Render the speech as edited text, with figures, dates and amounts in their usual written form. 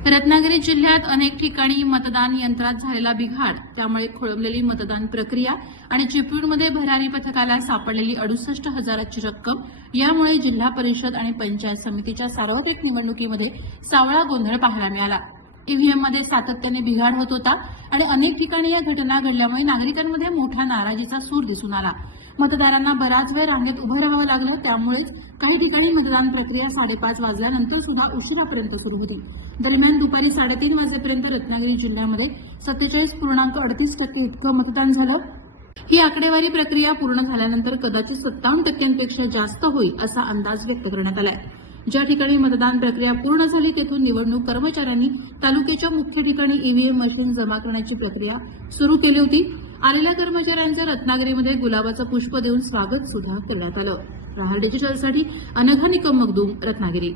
रत्नागिरी जिल्ह्यात अनेक ठिकाणी मतदान यंत्रात झालेला बिघाड, त्यामुळे खोळंबलेली मतदान प्रक्रिया आणि चिपळूणमध्ये भरारी पथकाला सापडलेली 68,000ची रक्कम यामुळे जिल्हा परिषद आणि पंचायत समितीच्या सार्वत्रिक निवडणुकीमध्ये सावळा गोंधळ पाहायला मिळाला। ईव्हीएममध्ये सातत्याने बिघाड होत होता आणि अनेक ठिकाणी या घटना घडल्यामुळे नागरिकांमध्ये मोठा नाराजीचा सूर दिसून आला। मतदारांना बराच वेळ रांगेत उभं राहावं लागलं, त्यामुळेच काही ठिकाणी मतदान प्रक्रिया 5:30 वाजल्यानंतर सुद्धा उशिरापर्यंत सुरू होती। दरम्यान दुपारी 3:30 वाजेपर्यंत रत्नागिरी जिल्ह्यामध्ये 47.38% इतकं मतदान झालं। ही आकडेवारी प्रक्रिया पूर्ण झाल्यानंतर कदाचित 57%पेक्षा जास्त होईल असा अंदाज व्यक्त करण्यात आलाय। ज्या ठिकाणी मतदान प्रक्रिया पूर्ण झाली तेथून निवडणूक कर्मचाऱ्यांनी तालुक्याच्या मुख्य ठिकाणी ईव्हीएम मशीन जमा करण्याची प्रक्रिया सुरू केली होती। आलेल्या कर्मचाऱ्यांचं रत्नागिरीमध्ये गुलाबाचं पुष्प देऊन स्वागत सुद्धा करण्यात आलं। प्रहार डिजिटलसाठी अनघा निकम मगदूम, रत्नागिरी।